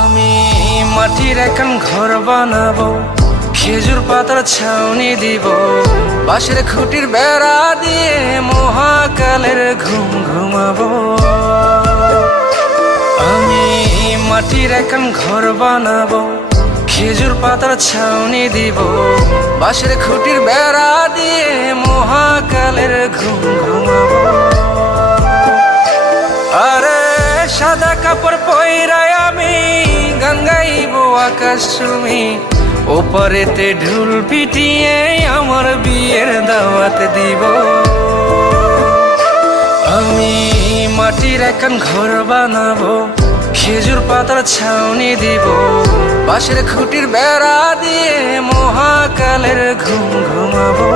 আমি মাটির এখন ঘর বানাবো, খেজুর পাতার ছাউনি দিব, বাঁশের খুঁটির বেড়া দিয়ে মহাকালের ঘুম ঘুমাবো। আমি মাটির এখন ঘর বানাবো, খেজুর পাতার ছাউনি দিব, বাঁশের খুঁটির বেড়া দিয়ে মহাকালের ঘুম ঘুমাবো। আরে সাদা কাপড় পয়রায় আমি গান গাইবো আকাশ চুমি, ওপারেতে ঢুল পিটিয়ে আমার বিয়ের দাওয়াত দিব। আমি মাটির এখন ঘর বানাবো, খেজুর পাতার ছাউনি দিব, বাঁশের খুঁটির বেড়া দিয়ে মহাকালের ঘুম ঘুমাবো।